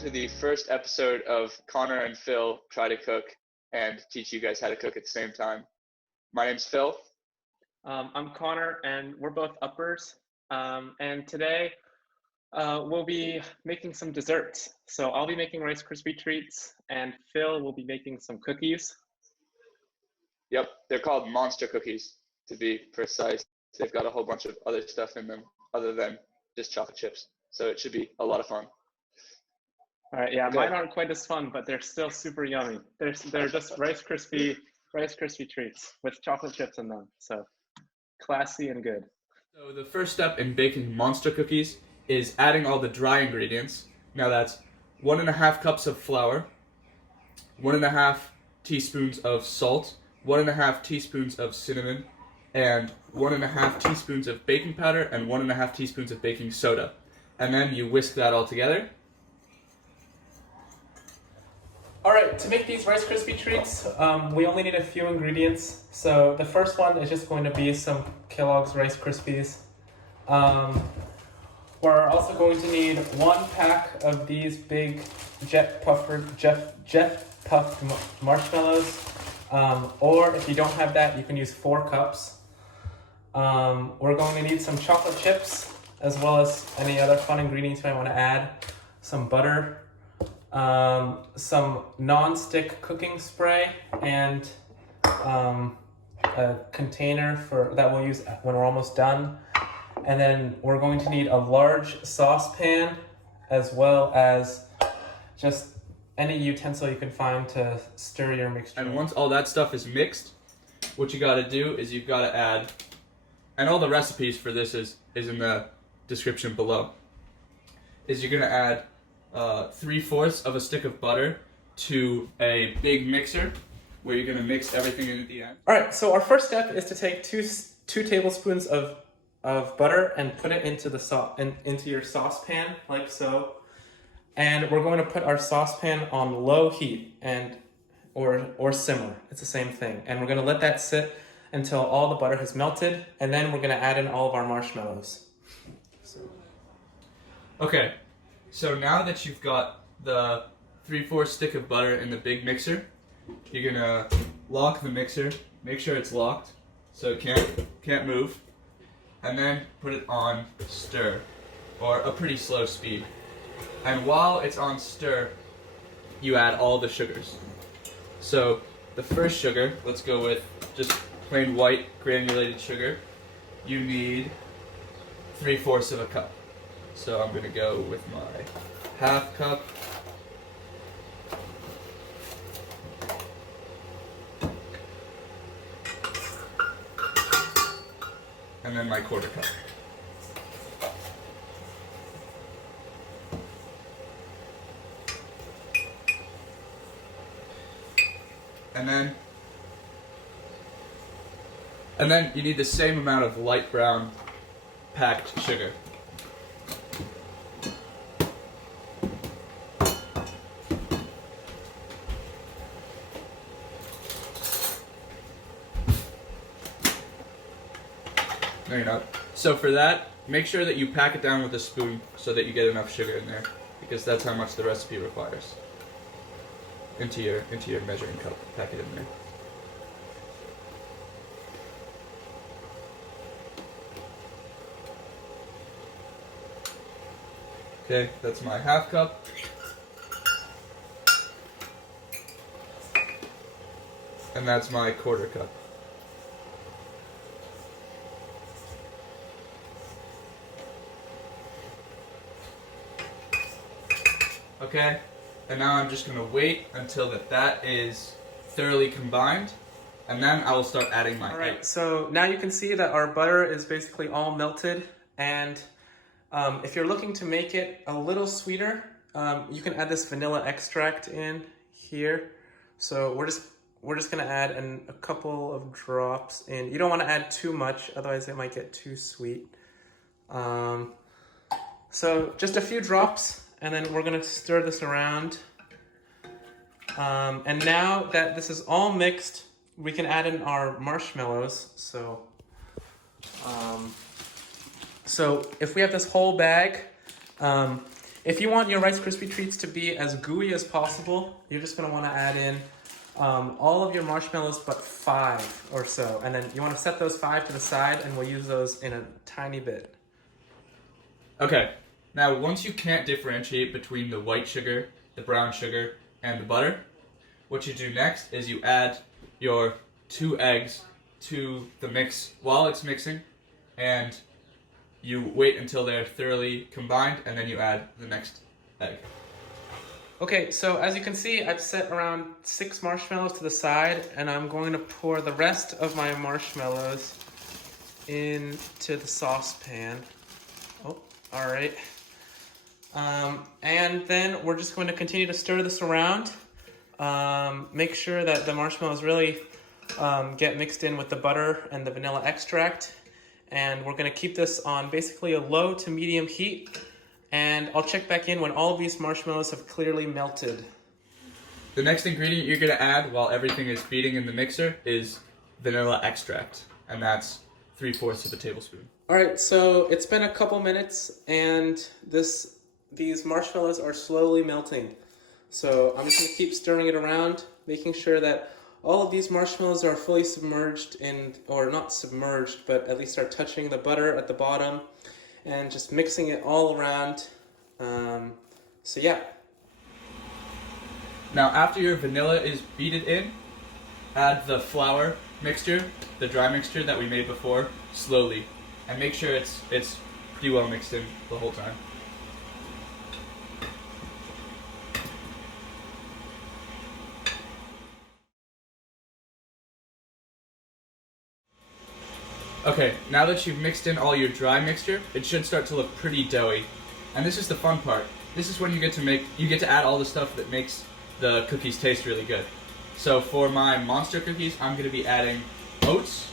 to the first episode of Connor and Phil Try to Cook and teach you guys how to cook at the same time. My name's Phil. I'm Connor, and we're both uppers. And today we'll be making some desserts. So I'll be making Rice Krispie treats, and Phil will be making some cookies. Yep, they're called monster cookies, to be precise. They've got a whole bunch of other stuff in them other than just chocolate chips. So it should be a lot of fun. All right, yeah, Okay. Mine aren't quite as fun, but they're still super yummy. They're just Rice Krispie treats with chocolate chips in them. So classy and good. So the first step in baking monster cookies is adding all the dry ingredients. Now that's 1.5 cups of flour, 1.5 teaspoons of salt, 1.5 teaspoons of cinnamon, and 1.5 teaspoons of baking powder and 1.5 teaspoons of baking soda. And then you whisk that all together. All right, to make these Rice Krispie treats, we only need a few ingredients. So the first one is just going to be some Kellogg's Rice Krispies. We're also going to need 1 pack of these big jet puffed marshmallows. Or if you don't have that, you can use 4 cups. We're going to need some chocolate chips, as well as any other fun ingredients you might want to add. Some butter. Some non-stick cooking spray, and a container that we'll use when we're almost done. And then we're going to need a large saucepan, as well as just any utensil you can find to stir your mixture. And once all that stuff is mixed, what you gotta do is you've gotta add, and all the recipes for this is in the description below, is you're gonna add 3/4 of a stick of butter to a big mixer where you're gonna mix everything in at the end. All right, so our first step is to take two tablespoons of butter and put it into into your saucepan like so. And we're going to put our saucepan on low heat or simmer. It's the same thing. And we're going to let that sit until all the butter has melted, and then we're going to add in all of our marshmallows. Okay. So now that you've got the 3/4 stick of butter in the big mixer, you're gonna lock the mixer, make sure it's locked so it can't move, and then put it on stir, or a pretty slow speed. And while it's on stir, you add all the sugars. So the first sugar, let's go with just plain white granulated sugar. You need 3/4 of a cup. So I'm gonna go with my 1/2 cup. And then my 1/4 cup. And then you need the same amount of light brown packed sugar. No, you're not. So for that, make sure that you pack it down with a spoon so that you get enough sugar in there, because that's how much the recipe requires. Into your measuring cup, pack it in there. Okay, that's my 1/2 cup. And that's my 1/4 cup. Okay, and now I'm just gonna wait until that is thoroughly combined, and then I will start adding my egg. All right, so now you can see that our butter is basically all melted, and if you're looking to make it a little sweeter, you can add this vanilla extract in here. So we're just gonna add a couple of drops in. You don't want to add too much, otherwise it might get too sweet. So just a few drops, and then we're gonna stir this around. And now that this is all mixed, we can add in our marshmallows. So if we have this whole bag, If you want your Rice Krispie treats to be as gooey as possible, you're just gonna want to add in all of your marshmallows but 5 or so, and then you want to set those 5 to the side, and we'll use those in a tiny bit. Okay, now once you can't differentiate between the white sugar, the brown sugar, and the butter, what you do next is you add your 2 eggs to the mix while it's mixing, and you wait until they're thoroughly combined, and then you add the next egg. Okay, so as you can see, I've set around 6 marshmallows to the side, and I'm going to pour the rest of my marshmallows into the saucepan. Oh, all right. And then we're just going to continue to stir this around. Make sure that the marshmallows really get mixed in with the butter and the vanilla extract. And we're going to keep this on basically a low to medium heat. And I'll check back in when all of these marshmallows have clearly melted. The next ingredient you're going to add while everything is beating in the mixer is vanilla extract, and that's 3/4 of a tablespoon. All right, so it's been a couple minutes, and these marshmallows are slowly melting. So I'm just going to keep stirring it around, making sure that all of these marshmallows are fully submerged in, or not submerged, but at least are touching the butter at the bottom, and just mixing it all around. So yeah. Now after your vanilla is beaten in, add the flour mixture, the dry mixture that we made before, slowly. And make sure it's pretty well mixed in the whole time. Okay, now that you've mixed in all your dry mixture, it should start to look pretty doughy. And this is the fun part. This is when you get to add all the stuff that makes the cookies taste really good. So for my monster cookies, I'm going to be adding oats,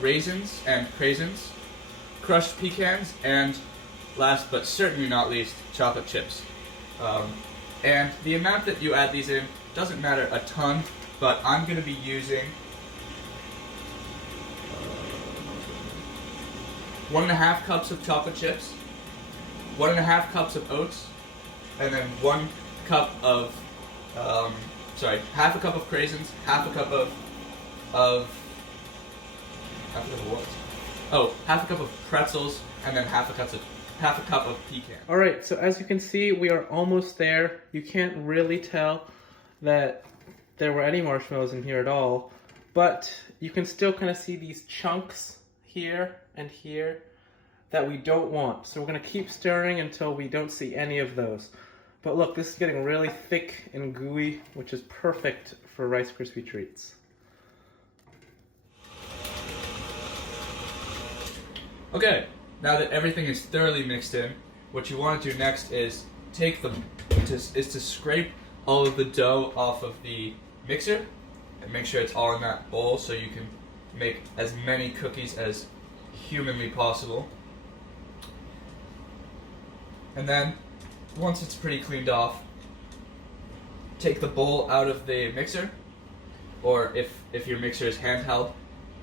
raisins and craisins, crushed pecans, and last but certainly not least, chocolate chips. And the amount that you add these in doesn't matter a ton, but I'm going to be using 1.5 cups of chocolate chips, 1.5 cups of oats, and then 1 cup of, half a cup of craisins, half a cup of what? Oh, half a cup of pretzels, and then half a cup of pecan. All right, so as you can see, we are almost there. You can't really tell that there were any marshmallows in here at all, but you can still kind of see these chunks here and here that we don't want. So we're going to keep stirring until we don't see any of those. But look, this is getting really thick and gooey, which is perfect for Rice Krispie treats. Okay, now that everything is thoroughly mixed in, what you want to do next is to scrape all of the dough off of the mixer and make sure it's all in that bowl so you can make as many cookies as humanly possible. And then, once it's pretty cleaned off, take the bowl out of the mixer, or if your mixer is handheld,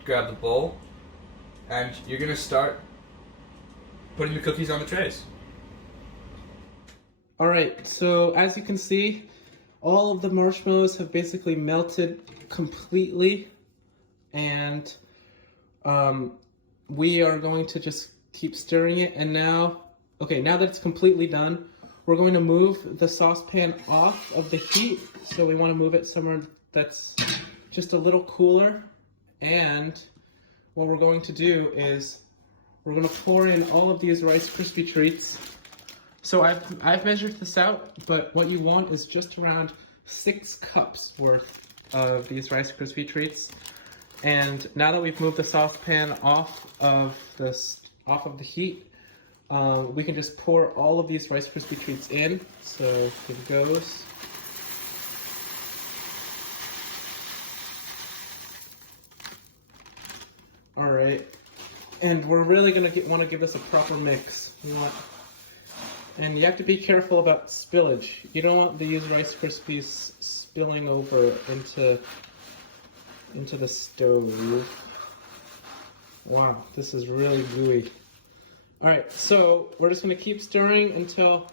grab the bowl, and you're going to start putting the cookies on the trays. Alright, so as you can see, all of the marshmallows have basically melted completely, and we are going to just keep stirring it, and now that it's completely done, we're going to move the saucepan off of the heat. So we want to move it somewhere that's just a little cooler, and what we're going to do is we're going to pour in all of these Rice Krispie treats. So I've measured this out, but what you want is just around 6 cups worth of these Rice Krispie treats. And now that we've moved the saucepan off of the heat, we can just pour all of these Rice Krispie treats in. So here it goes. All right, and we're really gonna want to give this a proper mix. And you have to be careful about spillage. You don't want these Rice Krispies spilling over into the stove. Wow, this is really gooey. All right, so we're just gonna keep stirring until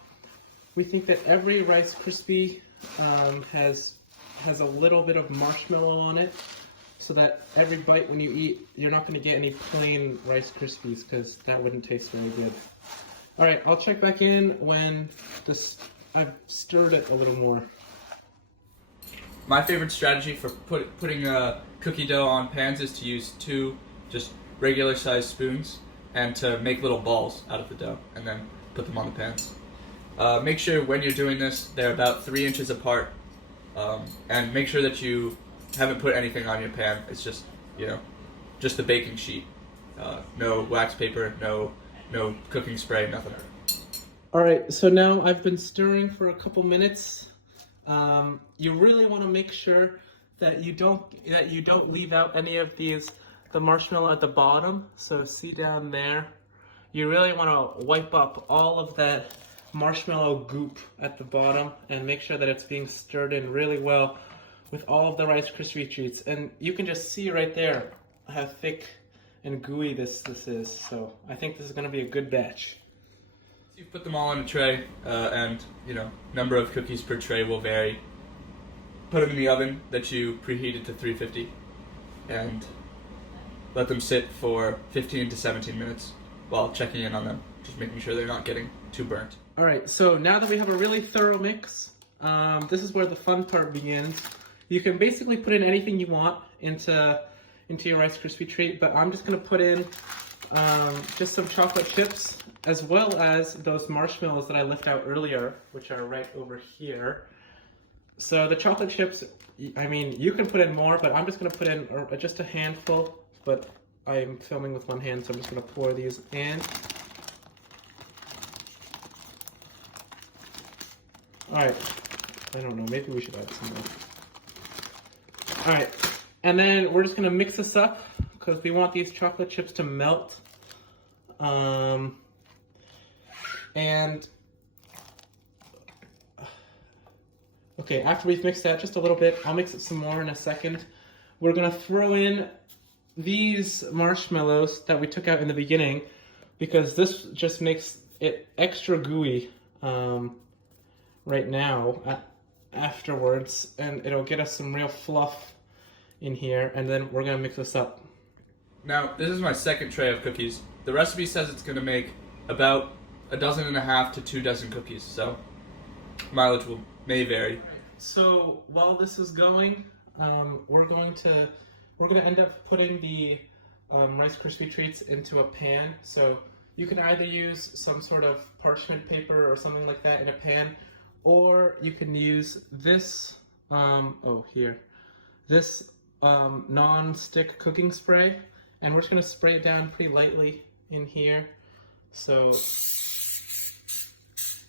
we think that every Rice Krispie has a little bit of marshmallow on it, so that every bite when you eat, you're not going to get any plain Rice Krispies, because that wouldn't taste very good. All right, I'll check back in when I've stirred it a little more. My favorite strategy for putting cookie dough on pans is to use 2 just regular sized spoons and to make little balls out of the dough and then put them on the pans. Make sure when you're doing this, they're about 3 inches apart, and make sure that you haven't put anything on your pan. It's just, just the baking sheet. No wax paper, no cooking spray, nothing. All right, so now I've been stirring for a couple minutes. You really want to make sure that you don't leave out any of the marshmallow at the bottom. So see down there, you really want to wipe up all of that marshmallow goop at the bottom and make sure that it's being stirred in really well with all of the Rice Krispie treats. And you can just see right there how thick and gooey this is. So I think this is going to be a good batch. You put them all in a tray, and number of cookies per tray will vary. Put them in the oven that you preheated to 350, and let them sit for 15 to 17 minutes while checking in on them, just making sure they're not getting too burnt. All right, so now that we have a really thorough mix, this is where the fun part begins. You can basically put in anything you want into your Rice Krispie treat, but I'm just gonna put in just some chocolate chips, as well as those marshmallows that I left out earlier, which are right over here. So the chocolate chips, I mean, you can put in more, but I'm just going to put in just a handful, but I'm filming with one hand, so I'm just going to pour these in. Alright, I don't know, maybe we should add some more. Alright, and then we're just going to mix this up, because we want these chocolate chips to melt. Okay, after we've mixed that just a little bit, I'll mix it some more in a second. We're gonna throw in these marshmallows that we took out in the beginning, because this just makes it extra gooey right now afterwards, and it'll get us some real fluff in here, and then we're gonna mix this up. Now, this is my second tray of cookies. The recipe says it's gonna make about 1.5 to 2 dozen cookies, so mileage may vary. So while this is going, we're gonna end up putting the Rice Krispie treats into a pan. So you can either use some sort of parchment paper or something like that in a pan, or you can use this this non-stick cooking spray, and we're just gonna spray it down pretty lightly in here. So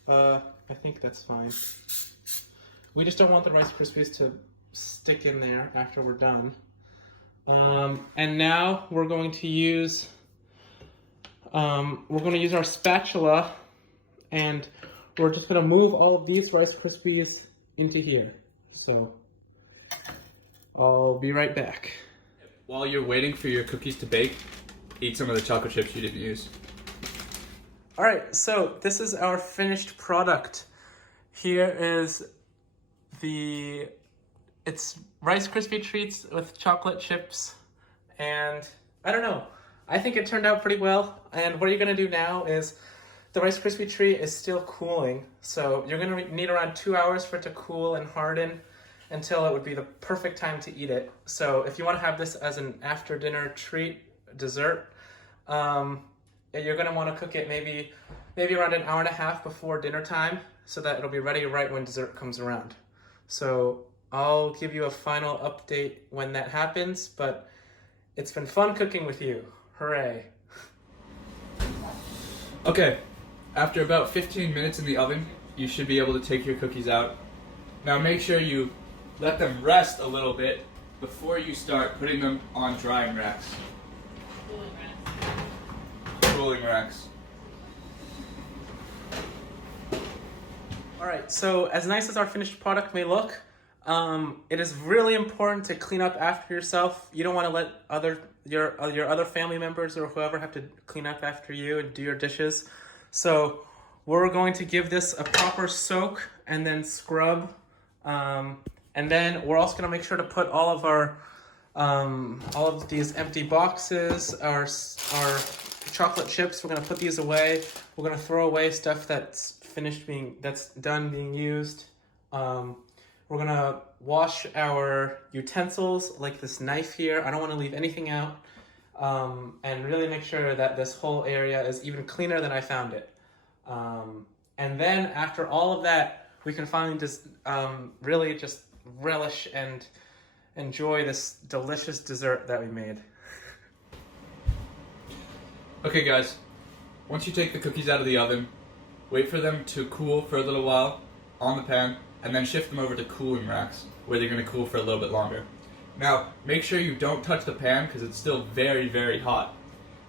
I think that's fine. We just don't want the Rice Krispies to stick in there after we're done. And now we're going to use our spatula, and we're just gonna move all of these Rice Krispies into here. So I'll be right back. While you're waiting for your cookies to bake, eat some of the chocolate chips you didn't use. All right, so this is our finished product. Here is it's Rice Krispie treats with chocolate chips, and I don't know, I think it turned out pretty well. And what you're gonna do now is, the Rice Krispie treat is still cooling, so you're gonna need around 2 hours for it to cool and harden until it would be the perfect time to eat it. So if you want to have this as an after dinner treat, dessert, you're gonna want to cook it maybe around an hour and a half before dinner time, so that it'll be ready right when dessert comes around. So I'll give you a final update when that happens, but it's been fun cooking with you. Hooray. Okay, after about 15 minutes in the oven, you should be able to take your cookies out. Now make sure you let them rest a little bit before you start putting them on drying racks. Cooling racks. All right, so as nice as our finished product may look, it is really important to clean up after yourself. You don't want to let your other family members or whoever have to clean up after you and do your dishes. So we're going to give this a proper soak and then scrub. And then we're also going to make sure to put all of these empty boxes, our chocolate chips, we're going to put these away. We're going to throw away stuff that's done being used. We're going to wash our utensils, like this knife here. I don't want to leave anything out. And really make sure that this whole area is even cleaner than I found it. And then after all of that, we can finally just really just relish and enjoy this delicious dessert that we made. Okay guys, once you take the cookies out of the oven, wait for them to cool for a little while on the pan, and then shift them over to cooling racks, where they're going to cool for a little bit longer. Now, make sure you don't touch the pan because it's still very, very hot.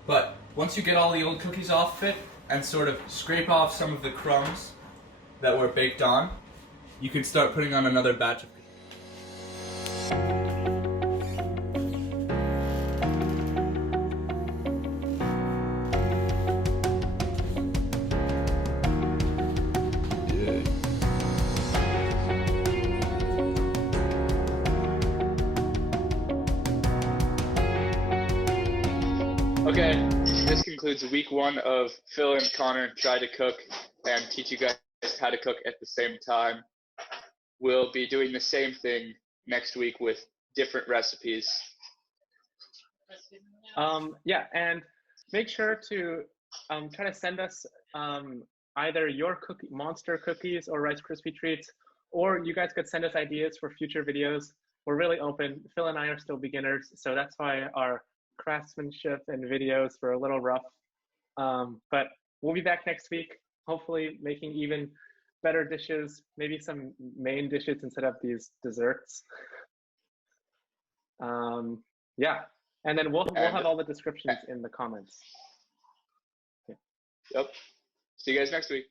But once you get all the old cookies off of it, and sort of scrape off some of the crumbs that were baked on, you can start putting on another batch of cookies. Okay, this concludes week 1 of Phil and Connor try to cook and teach you guys how to cook at the same time. We'll be doing the same thing next week with different recipes. Yeah, and make sure to try to send us either your monster cookies or Rice Krispie treats, or you guys could send us ideas for future videos. We're really open. Phil and I are still beginners, so that's why our craftsmanship and videos were a little rough. But we'll be back next week, hopefully making even better dishes, maybe some main dishes instead of these desserts. Yeah, and then we'll have all the descriptions in the comments. Yep. See you guys next week.